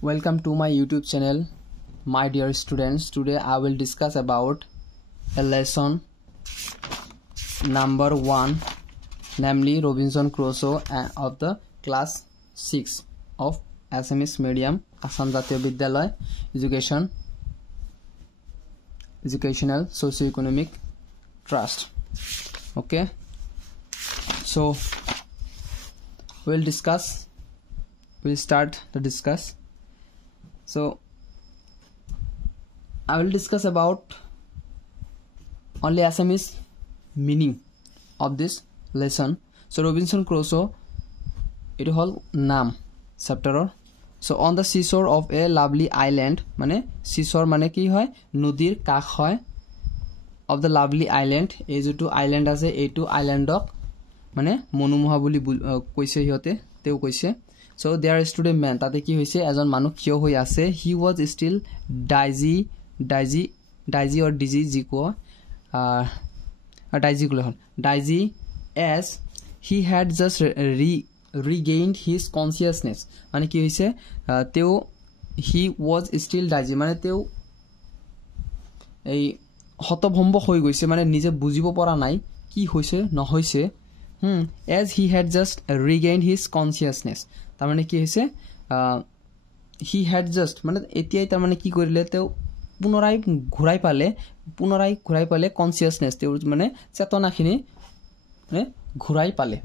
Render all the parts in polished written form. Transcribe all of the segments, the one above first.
Welcome to my YouTube channel, my dear students. Today I will discuss about a lesson number 1, namely Robinson Crusoe of the class 6 of Assamese medium, Assam Jatiya Bidyalaya Educational Socio-Economic Trust. Okay, so we'll start to discuss. So I will discuss about only Assamese meaning of this lesson. So Robinson Crusoe, it whole naam chapter. So on the seashore of a lovely island, mane seashore mane ki hoy nodir kak hoy of the lovely island. এই যেটো island আছে এইটো islandক মানে মনোমোহা বুলি কৈছে হিয়তে তেও কৈছে. So there stood a man, tate ki hoise ejon manu khiyo hoi ase. He was still dizzy or dizzy jiko dizzy as he had just regained his consciousness. Mane ki hoise teo he was still dizzy mane teo ei হতভম্ব হৈ গৈছে মানে নিজে বুজিব পৰা নাই কি হৈছে নহৈছে. as he had just regained his consciousness, তার মানে কি হৈছে he had just মানে এতিয়াই তার মানে কি কৰিলে তেও পুনৰাই ঘূৰাই পালে কনসিয়াসনেস তেও মানে চেতনাখিনি ঘূৰাই পালে.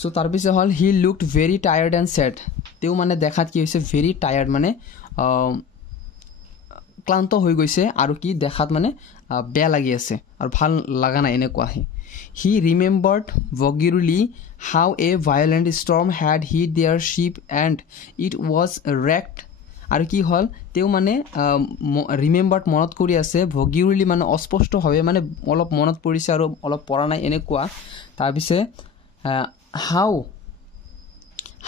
সো তাৰ পিছে হল he looked very tired and sad. তেও মানে দেখাত কি হৈছে very tired মানে ক্লান্ত হৈ গৈছে আৰু কি দেখাত মানে বেয়া লাগি আছে আৰু ভাল লাগা নাই এনেকুৱা হে. He remembered vaguely how a violent storm had hit their ship and it was wrecked. আৰু কি হল তেও মানে ৰিমেম্বাৰ্ড মনত কৰি আছে, vaguely মানে অস্পষ্ট ভাৱে মানে অলপ মনত পৰিছে আৰু অলপ পৰা নাই এনেকুৱা. তাৰ পিছে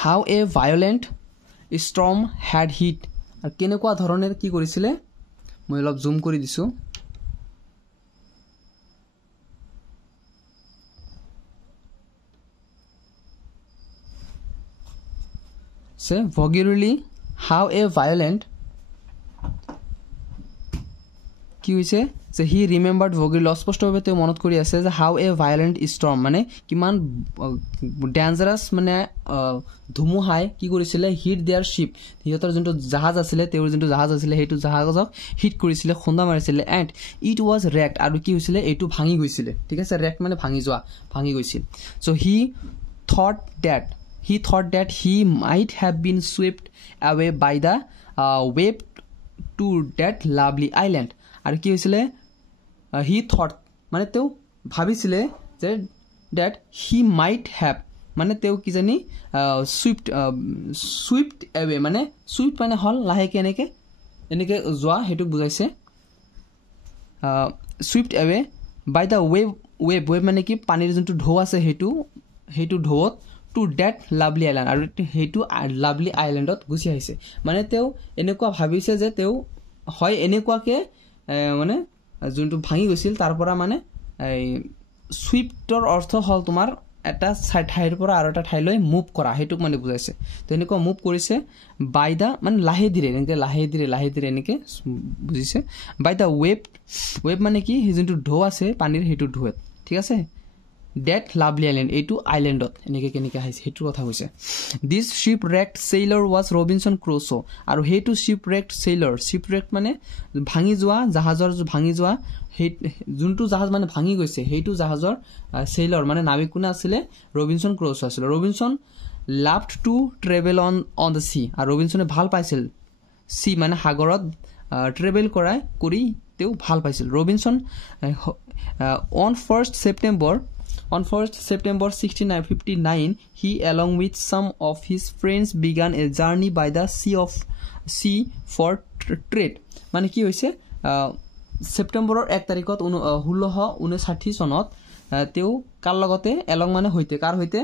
how a violent storm had hit, আৰু কেনেকুৱা ধৰণৰ কি কৰিছিলে মই অলপ জুম কৰি দিছো. Say vaguely how a violent কি হৈছে যে he remembered vaguely অস্পষ্টভাৱে তেওঁ মনত কৰি আছে যে how a violent storm মানে কিমান ডেঞ্জাৰাস মানে ধুমুহাই কি কৰিছিলে hit their ship, হিয়তৰ যোনটো জাহাজ আছিল তেওঁৰ যোনটো জাহাজ আছিল হেতু জাহাজক হিট কৰিছিলে, খুন্দা মাৰিছিলে. and it was wrecked, আৰু কি হৈছিলে এইটো ভাঙি গৈছিলে. ঠিক আছে, wrecked মানে ভাঙি গৈছিল. so he thought that he might have been swept away by the wave to that lovely island. আৰু কি হৈছিলে he thought মানে তেও ভাবিছিলে যে that he might have মানে তেও কি জানি swept away মানে swept মানে হল লাহেকে এনেকে যোৱা হেতু বুজাইছে. swept away by the wave মানে কি পানীৰ যোনটো ঢৌ আছে হেতু ঢৌত to that lovely island, আৰু হেতু lovely islandত গুছি আহিছে. মানে তেও এনেকুৱা ভাবিছে যে তেও হয় এনেকুৱাকে মানে যোনটো ভাঙি গৈছিল তাৰ পৰা মানে সুইফটৰ অৰ্থ হল তোমাৰ এটা ঠাইৰ পৰা আৰু এটা ঠাইলৈ মুভ কৰা, হেতুক মানে বুজাইছে. তো এনেকুৱা মুভ কৰিছে বাই দা মানে লাহে ধীৰে এনেকে বুজিছে. বাই দা ৱেভ মানে কি যোনটো ঢৌ আছে পানীৰ হেতু ঢৌত. ঠিক আছে, that lovely island এইটো আইল্যান্ডত এনেকে কেনেকে আহিছে হেতু কথা কৈছে. this shipwrecked sailor was Robinson Crusoe, আৰু হেতু shipwrecked মানে ভাঙি যোৱা জাহাজৰ ভাঙি যোৱা যোনটো জাহাজ মানে ভাঙি গৈছে হেতু জাহাজৰ sailor মানে নাবিক কোন আছিল ৰবিনসন ক্ৰুছো আছিল. ৰবিনসন loved to travel on the sea, আৰু ৰবিনসনে ভাল পাইছিল সি মানে সাগৰত ট্ৰেভেল কৰি তেও ভাল পাইছিল. ৰবিনসন on 1st September 1659 he along with some of his friends began a journey by the sea for trade. মানে কি হৈছে সেপ্টেম্বৰৰ 1 তাৰিখত 1659 চনত তেও কাৰ লগতে along মানে হৈতে কাৰ হৈতে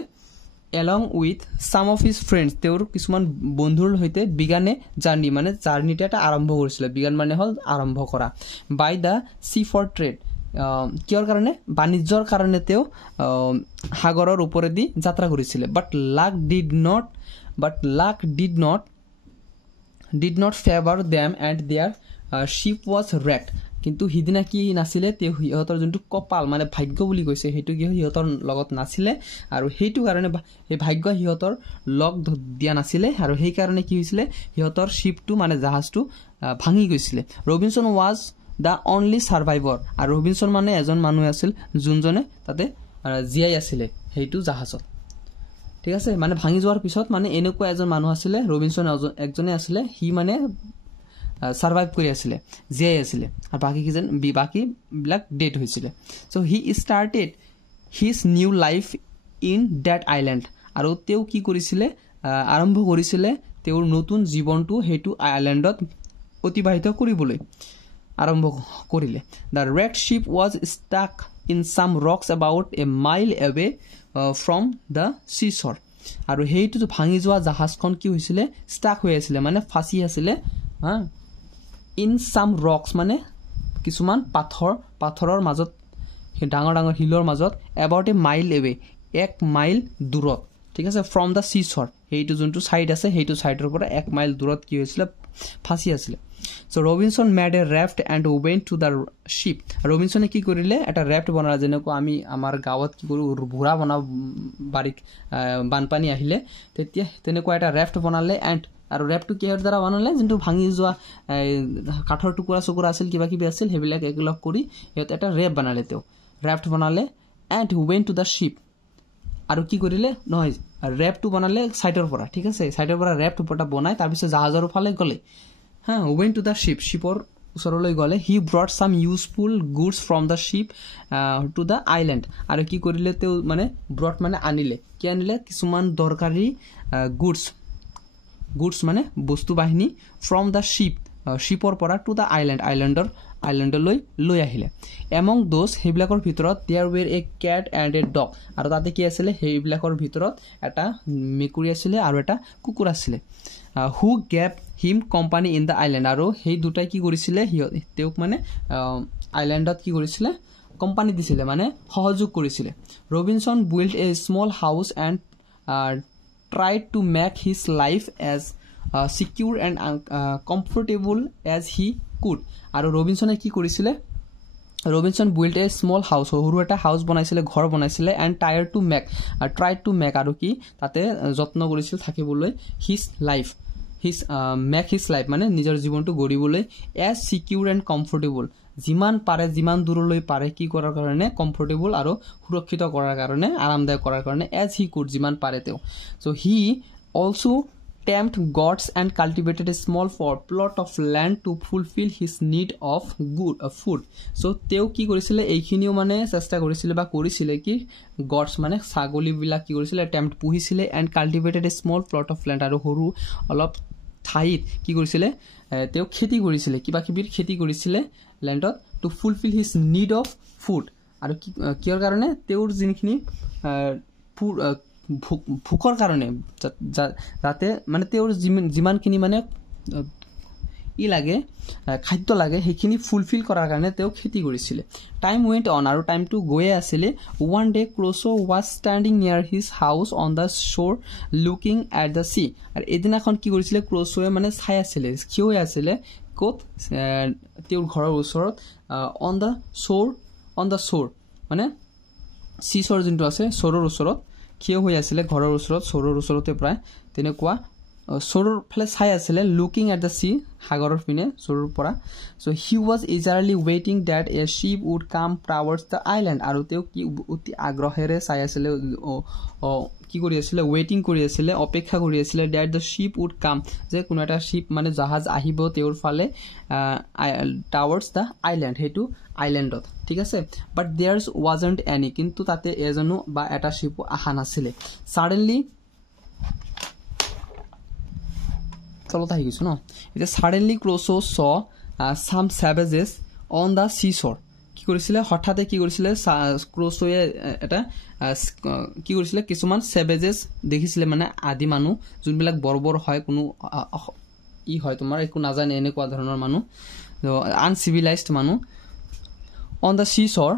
along with some of his friends তেওঁৰ কিছুমান বন্ধুৰ হৈতে began a journey মানে জাৰ্নিটা এটা আৰম্ভ কৰিছিল. began মানে হল আৰম্ভ কৰা. by the sea for trade কিয়ৰ কাৰণে বাণিজ্যৰ কাৰণে তেও সাগৰৰ ওপৰেদি যাত্ৰা কৰিছিল. But luck did not but luck did not favor them and their ship was wrecked. কিন্তু সিদিনা কি নাছিলে তেওঁ সিহঁতৰ যোনটো কপাল মানে ভাগ্য বুলি কৈছে সেইটো কি সিহঁতৰ লগত নাছিলে আৰু সেইটো কাৰণে এই ভাগ্য সিহঁতৰ লগ দিয়া নাছিলে আৰু সেই কাৰণে কি হৈছিলে সিহঁতৰ শিপটো মানে জাহাজটো ভাঙি গৈছিলে ৰবিনসন ওয়াজ দা অনলি সাৰ্ভাইভৰ আৰু ৰবিনসন মানে এজন মানুহ আছিল যোনজনে তাতে জিয়াই আছিলে সেইটো জাহাজত ঠিক আছে মানে ভাঙি যোৱাৰ পিছত মানে এনেকুৱা এজন মানুহ আছিলে ৰবিনসন একজনে আছিলে হি মানে সাৰ্ভাইভ কৰি আছিলে জিয়াই আছিলে আৰু বাকি বিলাক ডেড হৈছিলে so he started his new life in that island আৰু তেওঁ কি কৰিছিলে আৰম্ভ কৰিছিলে তেওঁৰ নতুন জীৱনটো হেতু আইল্যান্ডত অতিবাহিত কৰিবলৈ আৰম্ভ কৰিলে the red ship was stuck in some rocks about a mile away from the seashore আৰু হেইটো ভাঙি যোৱা জাহাজখন কি হৈছিলে ষ্টাক হৈ আছিল মানে ফাঁচি আছিল হা ইন সাম ৰক্স মানে কিছুমান পাথৰৰ মাজত ডাঙৰ ডাঙৰ হিলৰ মাজত about a mile away 1 mile দূৰত ঠিক আছে ফ্ৰম দ্য সিশৰ হেইটো যোনটো সাইড আছে হেইটো সাইডৰ পৰা 1 মাইল দূৰত কি হৈছিল ফাঁসি আছিল so Robinson made a raft and went to the ship ৰবিনসনে কি কৰিলে এটা ৰেফট বনালে যেনেকৈ আমি আমাৰ গাঁৱত কি কৰো ভুৰা বনাও বাৰিক বানপানী আহিলে তেতিয়া তেনেকৈ এটা ৰেফট বনালে এণ্ড আৰু ৰেফটটো কিহৰ দ্বাৰা বনালে যোনটো ভাঙি যোৱা কাঠৰ টুকুৰা আছিল কিবা কিবি আছিল হেবিলাক একলগ কৰি ইহঁতে এটা ৰেফট বনালে তেওঁ ৰেফট বনালে and went to the ship আৰু কি কৰিলে নহয় ৰেফটটো বনালে সাইডৰ পৰা ঠিক আছে সাইডৰ পৰা ৰেফট ওপৰটা বনাই তাৰ পিছত জাহাজৰ ফালে গলে he went to the ship শিপৰ ওচৰলৈ গলে he brought some useful goods from the ship to the island আৰু কি কৰিলে তেওঁ মানে ব্ৰট মানে আনিলে কি আনিলে কিছুমান দৰকাৰী গুডছ মানে বস্তু বাহিনী ফ্ৰম দ্য শিপৰ পৰা টু দ্য আইল্যান্ডলৈ লৈ আহিলে এমং দোজ হেবিলাকৰ ভিতৰত there were a cat and a dog আৰু তাতে কি আছিল হেবিলাকৰ ভিতৰত এটা মেকুৰী আছিল আৰু এটা কুকুৰ আছিল who gave him company in the island আৰু সেই দুটাই কি কৰিছিল তেওঁক মানে আইল্যান্ডত কি কৰিছিল কোম্পানী দিছিল মানে সহযোগ কৰিছিল Robinson build a small house and tried to make his life as secure and comfortable as he could আৰু ৰবিনসনে কি কৰিছিলে ৰবিনসন বিল্ড এ স্মল হাউচ সৰু এটা হাউচ বনাইছিলে ঘৰ বনাইছিলে এণ্ড ট্ৰাইড টু মেক আৰু কি তাতে যত্ন কৰিছিল থাকিবলৈ হিজ লাইফ মানে নিজৰ জীৱনটো গঢ়িবলৈ এজ সিকিউৰ এণ্ড কমফৰ্টেবল যিমান পাৰে যিমান দূৰলৈ পাৰে কি কৰাৰ কাৰণে কমফৰ্টেবল আৰু সুৰক্ষিত কৰাৰ কাৰণে আৰামদায়ক কৰাৰ কাৰণে এজ হি কুড যিমান পাৰে তেওঁ so he also tamed goats and cultivated a small plot of land to fulfil his need of food so তেওঁ কি কৰিছিলে এইখিনিও মানে চেষ্টা কৰিছিলে বা কৰিছিলে কি গডছ মানে ছাগলীবিলাক কি কৰিছিলে টেম্পড পুহিছিলে and cultivated a small plot of land আৰু সৰু অলপ ঠাইত কি কৰিছিলে তেওঁ খেতি কৰিছিলে কিবা কিবিৰ খেতি কৰিছিলে লেণ্ডত to fulfil his need of food আৰু কিহৰ কাৰণে তেওঁৰ যিখিনি ভোকৰ কাৰণে যাতে মানে তেওঁৰ যিমানখিনি মানে লাগে খাদ্য লাগে সেইখিনি ফুলফিল কৰাৰ কাৰণে তেওঁ খেতি কৰিছিলে টাইম ৱেণ্ট অন আৰু টাইমটো গৈয়ে আছিলে ওৱান ডে ক্ৰ'ছো ৱাজ ষ্টেণ্ডিং নিয়াৰ হিজ হাউচ অন দ্য শ্বৰ লুকিং এট দ্য চি আৰু এদিনাখন কি কৰিছিলে ক্ৰ'ছোৱে মানে চাই আছিলে থিয় হৈ আছিলে ক'ত তেওঁৰ ঘৰৰ ওচৰত অন দ্য শ্বৰ মানে চিচৰ যোনটো আছে শ্বৰৰ ওচৰত থিয় হৈ আছিলে ঘৰৰ ওচৰত শ্বৰৰ ওচৰতে প্ৰায় তেনেকুৱা শ্বৰৰ ফালে চাই আছিলে লুকিং এট দ্য চি সাগৰৰ পিনে শ্বৰৰ পৰা চ' হি ৱাজ ইজাৰলি ৱেইটিং that a ship would come towards the island আৰু তেওঁ কি অতি আগ্ৰহেৰে চাই আছিলে কি কৰি আছিলে ৱেইটিং কৰি আছিলে অপেক্ষা কৰি আছিলে ডেট দ্য শ্বিপ উড কাম যে কোনো এটা শ্বিপ মানে জাহাজ আহিব তেওঁৰ ফালে টাৱাৰ্ডছ দ্য আইলেণ্ড সেইটো আইলেণ্ডত ঠিক আছে বাট দেয়াৰ্ছ ৱাজণ্ট এনি কিন্তু তাতে এজনো বা এটা শ্বিপো অহা নাছিলে ছাডেনলি তলত আহি গৈছো ন এতিয়া ছাডেনলি ক্ৰ'ছো চ চাম ছেভেজেছ অন দ্য চিচৰ কি কৰিছিলে হঠাতে কি কৰিছিলে ক্ৰ'ছোৱে এটা কি কৰিছিলে কিছুমান ছেভেজেছ দেখিছিলে মানে আদি মানুহ যোনবিলাক বৰ হয় কোনো হয় তোমাৰ একো নাজানে এনেকুৱা ধৰণৰ মানুহ আনচিভিলাইজড মানুহ অন দ্য চিচৰ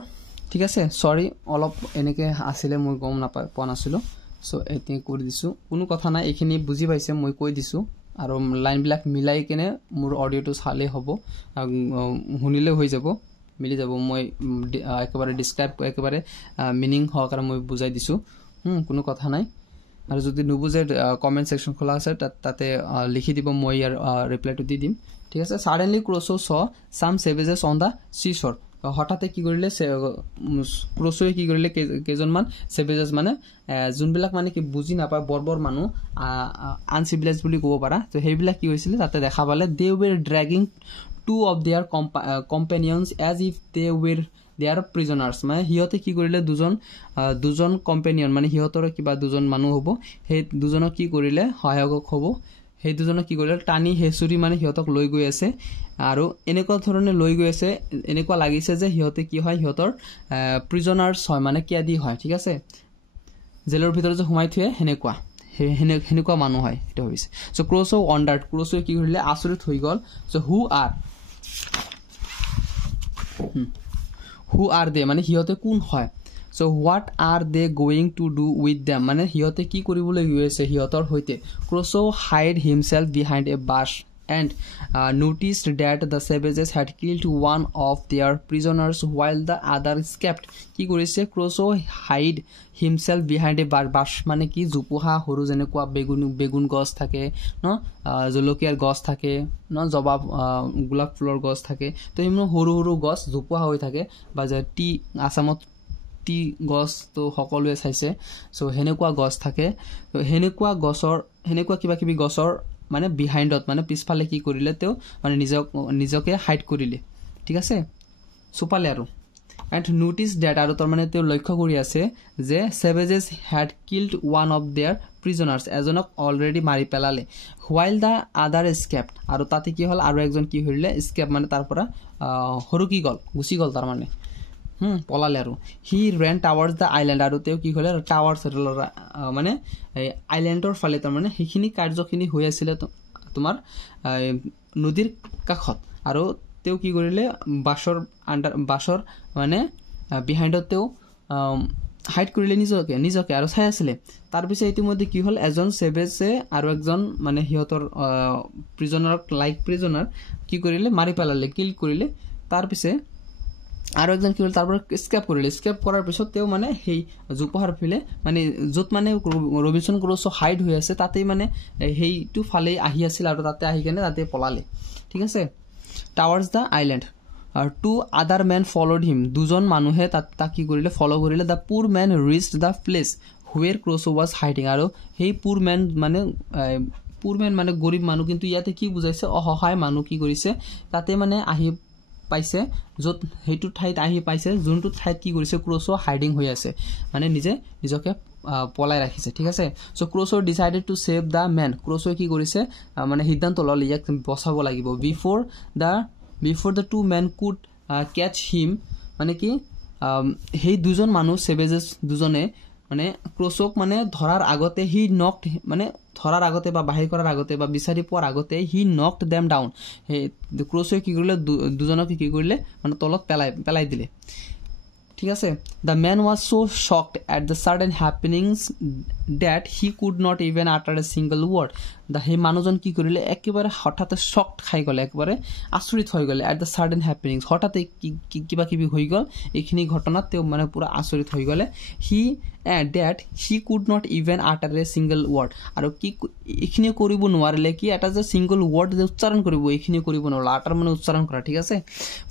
ঠিক আছে চৰি অলপ এনেকৈ আছিলে মই গম পোৱা নাছিলোঁ সো এতে কৰি দিছো কোনো কথা নাই এখিনি বুজি পাইছে মই কৈ দিছো আৰু লাইন বিলাক মিলাই কেনে মোৰ অডিওটো চালে হ'ব শুনিলে হৈ যাব মিলি যাব মই একেবাৰে ডেসক্ৰাইব একেবাৰে মিনিং হওকাৰ মই বুজাই দিছো কোনো কথা নাই আৰু যদি নুবুজে কমেন্ট সেকশন খোলা আছে তাতে লিখি দিব মই ইয়াৰ ৰিপ্লাইটো দি দিম ঠিক আছে suddenly Crusoe saw some savages on the seashore হঠাতে কি কৰিলে ক্ৰোসোয়ে কি কৰিলে কেজনমান সেভেজেস মানে যোনবিলাক মানে কি বুজি নাপায় বৰবৰ মানুহ আনসিভিলাইজ বুলি ক'ব পাৰা তো হেইবিলাক কি হৈছিল তাতে দেখা পালে they were dragging two of their companions as if they were their prisoners মানে হিয়তে কি কৰিলে দুজন কম্পেনিয়ন মানে হিয়তৰ কিবা দুজন মানুহ হ'ব সেই দুজনক কি কৰিলে সহায়ক হ'ব সেই দুজনক কি কৰিলে টানি হেচুৰি মানে হিয়তক লৈ গৈ আছে আৰু এনেকুৱা ধৰণে লৈ গৈ আছে এনেকুৱা লাগিছে যে হিয়তে কি হয় হিয়তৰ প্ৰিজনাৰ্স হয় মানে কিয়াদি হয় ঠিক আছে জেলৰ ভিতৰত যে সোমাই থুৱে হেনেকুৱা মানুহ হয় এটা হৈছে সো ক্ৰোসো ওয়ান্ডাৰ্ড ক্ৰোসোয়ে কি কৰিলে আচৰিত হৈ গল সো who are they মানে হিয়তে কোন হয় so what are they going to do with them মানে হিয়তে কি কৰিবলৈ গৈ আছে হিয়তৰ হৈতে Crusoe hid himself behind a bush and noticed that the savages had killed one of their prisoners while the other escaped কি কৰিছে Crusoe hid himself behind a bush মানে কি জুপুহা হৰু যেনেকুৱা বেগুন গছ থাকে ন জলকিয়াৰ গছ থাকে ন জবাব গোলাপ ফুলৰ গছ থাকে তো ইমান হৰু হৰু গছ জুপুহা হৈ থাকে বা যে টি আসামত টি গছ তো সকলোৱে চাইছে সো হেনেকুৱা গছ থাকে তো হেনেকুৱা গছৰ হেনেকুৱা কিবা কিবি গছৰ মানে বিহাইণ্ডত মানে পিছফালে কি কৰিলে তেও মানে নিজকে হাইড কৰিলে ঠিক আছে সুপালে আৰু and notice that আৰু তাৰ মানে তেও লক্ষ্য কৰি আছে যে savages had killed one of their prisoners এজনক অলৰেডি মাৰি পেলালে while the other escaped আৰু তাতে কি হল আৰু একজন কি হইলে escape মানে তাৰ পৰা হৰুকি গল গুছি গল তাৰ মানে পলালে আৰু he ran towards the island আৰু তেও কি হলে টাৱাৰ্স মানে আইল্যান্ডৰ ফালে তাৰ মানে হেখিনি কাৰ্যখিনি হৈ আছিল তোমাৰ নদীৰ কাখত আৰু তেও কি কৰিলে বাছৰ মানে বিহাইণ্ডত তেও হাইড কৰিলে নিজকে আৰু চাই আছিল তাৰ পিছে ইতিমধ্যে কি হল এজন সেভেজে আৰু একজন মানে হিয়তৰ প্ৰিজনাৰ কি কৰিলে মাৰি পেলালে কিল কৰিলে তাৰ পিছে আৰু একজন কি হল তাৰ পৰা স্কেপ কৰাৰ পিছত তেও মানে হেই জুপহাৰ ফিলে মানে যত মানে ৰবিনসন ক্ৰুসো হাইড হৈ আছে তাতে মানে হেইটো ফালে আহি আছিল আৰু তাতে আহি কেনে তাতে পলালে ঠিক আছে towards the island two other men followed him দুজন মানুহে তাক কি কৰিলে ফলো কৰিলে the poor man reached the place where Crusoe was hiding আৰু হেই poor man মানে গৰীব মানুহ কিন্তু ইয়াতে কি বুজাইছে অসহায় মানুহ কি কৰিছে তাতে মানে আহি পাইছে যত হেইটো ঠাইত আহি পাইছে যোনটো ঠাইত কি কৰিছে Crusoe হাইডিং হৈ আছে মানে নিজকে পলাই ৰাখিছে ঠিক আছে so Crusoe decided to save the man Crusoe কি কৰিছে মানে সিদ্ধান্ত ললে ইয়াক বচাব লাগিব before the two men could catch him মানে কি হেই দুজন মানুহ সেভেজেস দুজনে মানে Crusoe মানে ধৰাৰ আগতে হি নকড মানে ধৰাৰ আগতে বা বাহিৰ কৰাৰ আগতে বা বিচাৰি পোৱাৰ আগতে হি নকড them down হে Crusoe কি কৰিলে দুজনক কি কৰিলে মানে তলত পেলাই দিলে ঠিক আছে the man was so shocked at the sudden happenings that he could not even utter a single word the he মানুহজন কি কৰিলে একেবাৰে হঠাতে শকড খাই গলে একেবাৰে আচৰিত হৈ গলে at the sudden happenings হঠাতে কিবা কিবি হৈ গল এইখিনি ঘটনাত তেও মানে পুৰা আচৰিত হৈ গলে he could not even utter a single word আৰু কি এইখিনি কৰিব নোৱাৰিলে কি এটা যে সিঙ্গল ওয়াৰ্ড যে উচ্চাৰণ কৰিব এইখিনি কৰিব নোৱাৰিলে আটাৰ মানে উচ্চাৰণ কৰা ঠিক আছে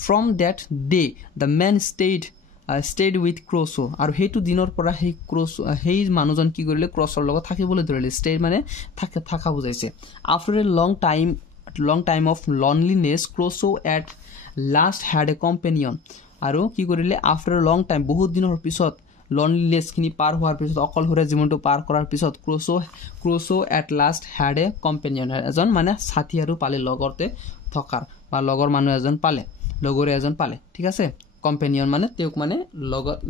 from that day the man stayed with Crusoe আৰু হেতু দিনৰ পৰা হেই Crusoe হেই মানুহজন কি কৰিলে Crusoeৰ লগত থাকিবলৈ ধৰিলে stay মানে থাকা বুজাইছে after a long time of loneliness Crusoe at last had a companion আৰু কি কৰিলে after a long time বহুত দিনৰ পিছত loneliness খিনি পাৰ হোৱাৰ পিছত অকলহৰে জীৱনটো পাৰ কৰাৰ পিছত Crusoe at last had a companion এজন মানে সাথী আৰু পালে লগতে থকাৰ বা লগৰ মানুহ এজন পালে লগৰে এজন পালে ঠিক আছে কম্পেনিয়ন মানে তেওক মানে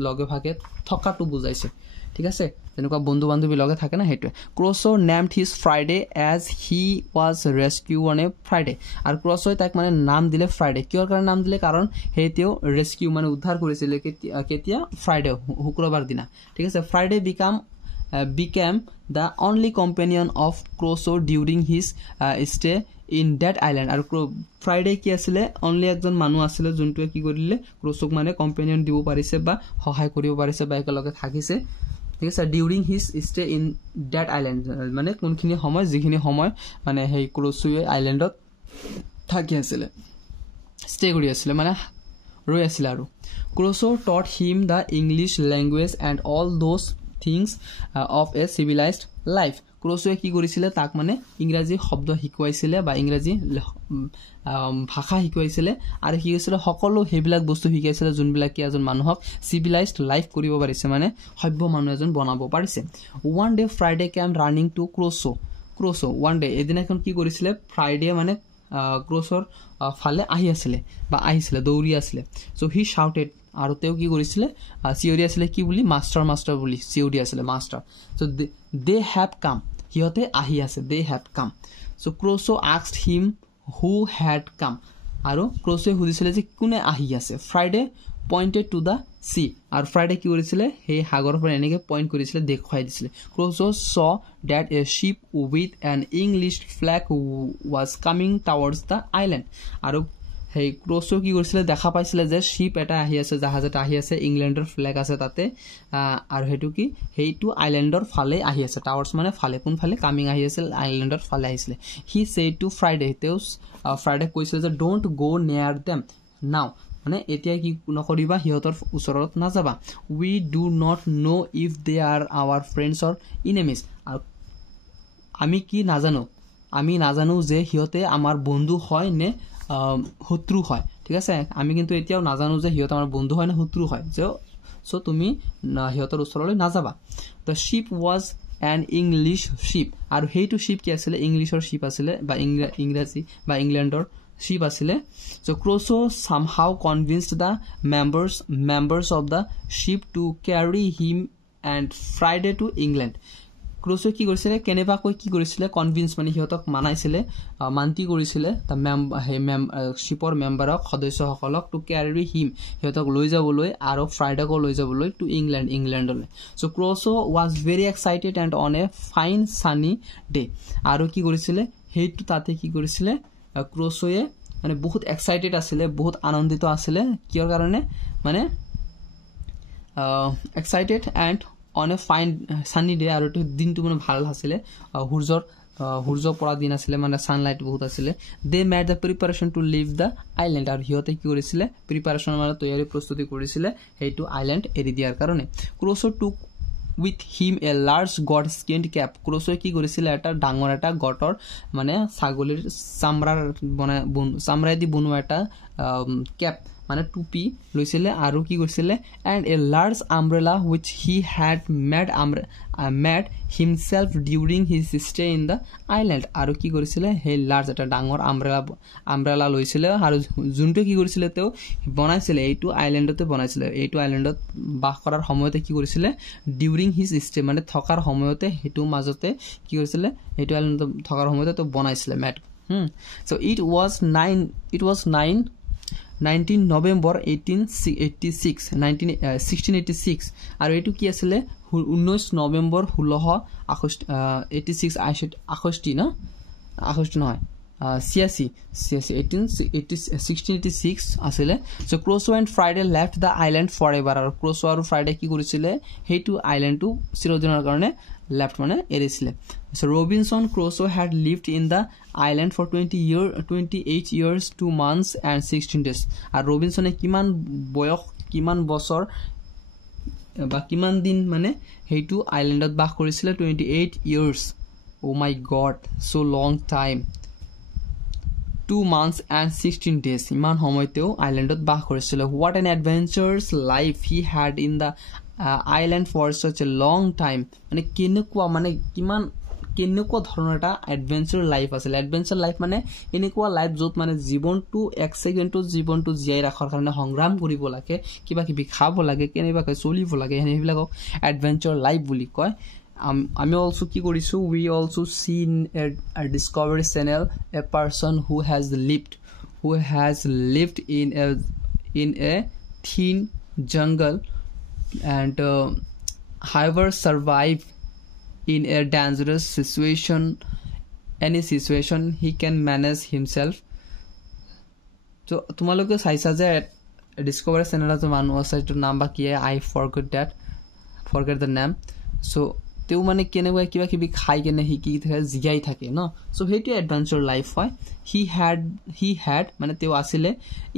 লগে ভাগে থকাটো বুজাইছে ঠিক আছে যেনেকুৱা বন্ধু বান্ধৱী লগে থাকে না হেতু Crusoe named his Friday as he was rescued on a Friday আৰু Crusoe তাক মানে নাম দিলে Friday কিয়ৰ কাৰণে নাম দিলে কাৰণ হেতেও ৰেস্কিউ মানে উদ্ধাৰ কৰিছিল কেতিয়া Friday শুক্ৰবাৰ দিনা ঠিক আছে Friday became became the only companion of Crusoe during his stay in that island. আৰু ফ্ৰাইডে কি আছিলে অনলি একজন মানুহ আছিলে যোনটোৱে কি কৰিলে ক্ৰোচক মানে কম্পেনিয়ন দিব পাৰিছে বা সহায় কৰিব পাৰিছে বা একেলগে থাকিছে ঠিক আছে during his stay in that island মানে কোনখিনি সময় যিখিনি সময় মানে সেই ক্ৰোচুৱে আইলেণ্ডত থাকি আছিলে ষ্টে কৰি আছিলে মানে ৰৈ আছিলে আৰু Crusoe taught him the English language and all those things of a civilized life. Crusoe কি কৰিছিলে তাক মানে ইংৰাজী শব্দ শিকাইছিলে বা ইংৰাজী ভাষা শিকাইছিলে আৰু কি হৈছিল সকলো হেবিলাক বস্তু শিকাইছিলে যোনবিলাক কি এজন মানুহক civilized life কৰিব পাৰিছে মানে সভ্য মানুহ এজন বনাব পাৰিছে one day Friday came running to Crusoe one day এদিনাখন কি কৰিছিলে ফ্ৰাইডে মানে ক্ৰোচৰ ফালে আহি আছিলে বা আহিছিলে দৌৰি আছিলে সো হি শাউটেড আৰু তেও কি কৰিছিলে চিঞৰি আছিলে কি বুলি মাষ্টাৰ বুলি চিঞৰি আছিলে মাষ্টাৰ সো দে হ্যাভ কাম হিয়তে আহি আছে they have come so Crusoe asked him who had come আৰু ক্ৰোচোৱে সুধিছিলে যে কোনে আহি আছে Friday pointed to the sea আৰু ফ্ৰাইডে কি কৰিছিলে সেই সাগৰৰ পৰা এনেকে পইণ্ট কৰিছিলে দেখুৱাই দিছিলে ক্ৰোচো স that a ship with an English flag was coming towards the island আৰু সেই ক্ৰোচো কি কৰিছিলে দেখা পাইছিলে যে শিপ এটা আহি আছে জাহাজ এটা আহি আছে ইংলেণ্ডৰ ফ্লেগ আছে তাতে আৰু হেতু কি হেইটো আইল্যান্ডৰ ফালে আহি আছে টাৱাৰ্স মানে ফালে কোন ফালে কামিং আহি আছিল আইল্যান্ডৰ ফালে আহিছিলে হি সেড টু ফ্ৰাইডে তেউস ফ্ৰাইডে কৈছিলে যে ডোন্ট গো নিয়াৰ দেম নাও মানে এতিয়া কি নকৰিবা হিয়তৰ ওচৰত না যাবা we do not know if they are our friends or enemies আৰু আমি কি নাজানো যে হিয়তে আমাৰ বন্ধু হয় নে শত্ৰু হয় ঠিক আছে আমি কিন্তু এতিয়াও নাজানো যে হিয়ত আমাৰ বন্ধু হয় নে শত্ৰু হয় সো তুমি হিয়তৰ ওচৰলৈ না যাবা the ship was an English ship আৰু হেইটো শিপ কি আছিল ইংলিশৰ শিপ আছিল বা ইংৰাজী বা ইংলেণ্ডৰ শিপ আছিল so Crusoe somehow convinced the members of the ship to carry him and Friday to England ক্ৰোচো কি কৰিছিলে কেনেবাকৈ কি কৰিছিলে কনভিন্স মানে হিয়তক মানাইছিলে মান্তি কৰিছিলে তা শিপৰ মেম্বাৰক সদস্যসকলক টু ক্যাৰি হিম হিয়তক লৈ যাবলৈ আৰু ফ্ৰাইডেক লৈ যাবলৈ টু ইংলেণ্ডলৈ so Crusoe was very excited and on a fine sunny day আৰু কি কৰিছিলে হেইটো তাতে কি কৰিছিলে ক্ৰোচোয়ে মানে বহুত এক্সাইটেড আছিলে বহুত আনন্দিত আছিলে কিয়ৰ কাৰণে মানে excited and on a fine sunny day আৰু দিনটো মানে ভাল আছিল সূৰ্য পৰা দিন আছিল মানে সানলাইট বহুত আছিল they made the preparation to leave the island আৰু হিয়তে কি কৰিছিল প্ৰিপাৰেচন মানে তৈয়াৰী প্ৰস্তুতি কৰিছিল হেইটো আইল্যান্ড এৰি দিয়াৰ কাৰণে Crusoe took with him a large goat skinned cap Crusoe কি কৰিছিল এটা ডাঙৰ এটা গটৰ মানে ছাগলীৰ চামৰা দি বনোৱা এটা কেপ মানে টুপি লৈছিলে আৰু কি কৰিছিলে and a large umbrella which he had made himself during his stay in the island আৰু কি কৰিছিলে হে লাৰ্জ এটা ডাঙৰ আমব্ৰেলা লৈছিলে আৰু যোনটো কি কৰিছিলে তেও বনাইছিলে এইটো আইল্যান্ডতে বনাইছিলে এইটো আইল্যান্ডত বাস কৰাৰ সময়তে কি কৰিছিলে during his stay মানে থকাৰ সময়তে হেতু মাজতে কি কৰিছিলে এইটো আইল্যান্ডত থকাৰ সময়তে তো বনাইছিলে mat so it was 19 November 1686 আৰু এটো কি আছিল 19 নৱেম্বৰ 1686 না আগষ্ট নহয় 1686 আছিল so Crusoe and Friday left the island forever আৰু Crusoe আৰু Friday কি কৰিছিলে হেইটো আইল্যান্ডটো চিৰদিনৰ কাৰণে left মানে এৰিছিলে so Robinson Crusoe had lived in the island for 28 years 2 months and 16 days আৰু ৰবিনসনে কিমান বছৰ বা কিমান দিন মানে হেইটো আইল্যান্ডত বাস কৰিছিল 28 years oh my god so long time 2 months and 16 days ইমান সময়তেও আইল্যান্ডত বাস কৰিছিল what an adventurous life he had in the island for such a long time মানে কেনেকুৱা ধৰণৰ এটা এডভেঞ্চাৰ লাইফ আছিল এডভেঞ্চাৰ লাইফ মানে এনেকুৱা লাইফ যত মানে জীৱনটো এক সেকেন্ডটো জীৱনটো জিয়াই ৰাখাৰ কাৰণে সংগ্ৰাম কৰিব লাগে কিবা কিবি খাব লাগে কেনেবাকৈ চলিব লাগে হেনেবিলাকক এডভেঞ্চাৰ লাইফ বুলি কয় আমি অলসো কি কৰিছো we also seen a discovery channel a person who has lived in a thin jungle and however survived in a dangerous situation, any situation he can manage himself. So তোমালোকে চাইছা যে ডিসকভাৰী চেনেলত মানুহ আছে এইটো নাম বা কি I forget the name. So তেও মানে কেনেকুৱা কিবা কিবি খাই কেনে শিকি থাকে জিগাই থাকে ন সো সেইটো এডভেঞ্চাৰ লাইফ হয় he had মানে তেও আছিলে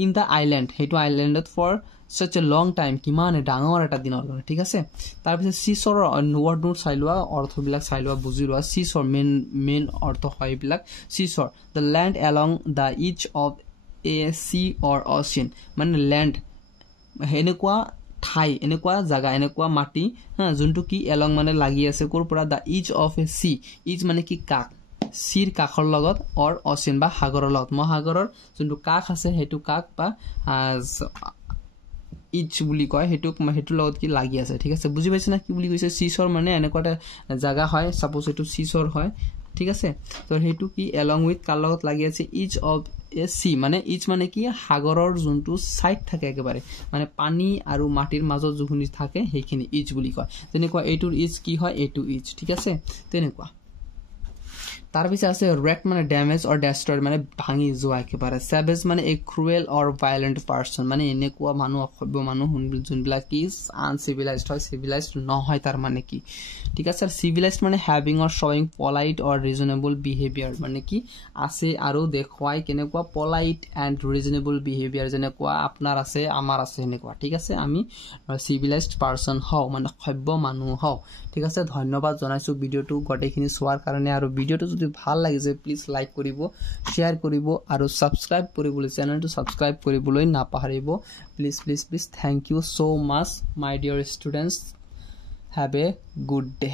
ইন দা আইল্যান্ড সেইটো আইল্যান্ডত for such a long time কিমান ডাঙৰ এটা দিনৰ কাৰণে ঠিক আছে তাৰ পিছত সিছৰ ওয়াৰ্ড নোট চাইলোৱা অৰ্থবিলাক চাইলোৱা বুজি লোৱা সিছৰ মেইন অৰ্থ হয় বিলাক সিছৰ the land along the edge of a sea or ocean মানে land এনেকুৱা ঠাই এনেকুৱা জায়গা এনেকুৱা মাটি হ্যাঁ যোনটো কি এলং মানে লাগি আছে কোৰ পৰা the edge of a sea is মানে কি কাক সিৰ কাখৰ লগত অৰ অচিন বা সাগৰৰ লগত মহাসাগৰৰ যোনটো কাখ আছে হেতু কাক বা ইজ বুলি কয় হেতুক হেতুৰ লগত কি লাগি আছে ঠিক আছে বুজি পাইছ না কি বুলি কৈছে সিছৰ মানে এনেকুৱা জায়গা হয় সাপোজ এটো সিছৰ হয় ঠিক আছে তো হেতু কি এলং উইথ কাৰ লগত লাগি আছে ইজ অফ এ সি মানে ইজ মানে কি সাগৰৰ যোনটো সাইড থাকে একেবাৰে মানে পানী আৰু মাটিৰ মাজত যুখনি থাকে হেখিনি ইজ বুলি কয় তেনেকুৱা এটোৰ ইজ কি হয় এটো ইজ ঠিক আছে তেনেকুৱা তাৰ পিছে আছে wreck মানে ড্যামেজ অৰ ডেস্ট্ৰয় মানে ভাঙি যোৱা একেবাৰে সেভেজ মানে এ ক্ৰুয়েল অৰ ভায়োলেন্ট পাৰসন মানে এনেকুৱা মানুহ অসভ্য মানুহ যোনবিলাক কি আনসিভিলাইজড হয় সিভিলাইজড নহয় তাৰ মানে কি ঠিক আছে সিভিলাইজড মানে হ্যাভিং অৰ শোয়িং পলাইট অৰ ৰিজনেবল বিহেভিয়াৰ মানে কি আছে আৰু দেখুৱাই কেনেকুৱা পলাইট এন্ড ৰিজনেবল বিহেভিয়াৰ যেনেকুৱা আপোনাৰ আছে আমাৰ আছে এনেকুৱা ঠিক আছে আমি সিভিলাইজড পারসন হও মানে সভ্য মানুহ হও ঠিক আছে ধন্যবাদ জনাইছো ভিডিওটো গটেখিনি চোৱাৰ কাৰণে আৰু ভিডিওটো যদি ভাল লাগিছে প্লিজ লাইক কৰিব শেয়াৰ কৰিব আৰু সাবস্ক্ৰাইব কৰিবলৈ চেনেলটো সাবস্ক্ৰাইব কৰিবলৈ নাপাহৰিব please thank you so much my dear students have a good day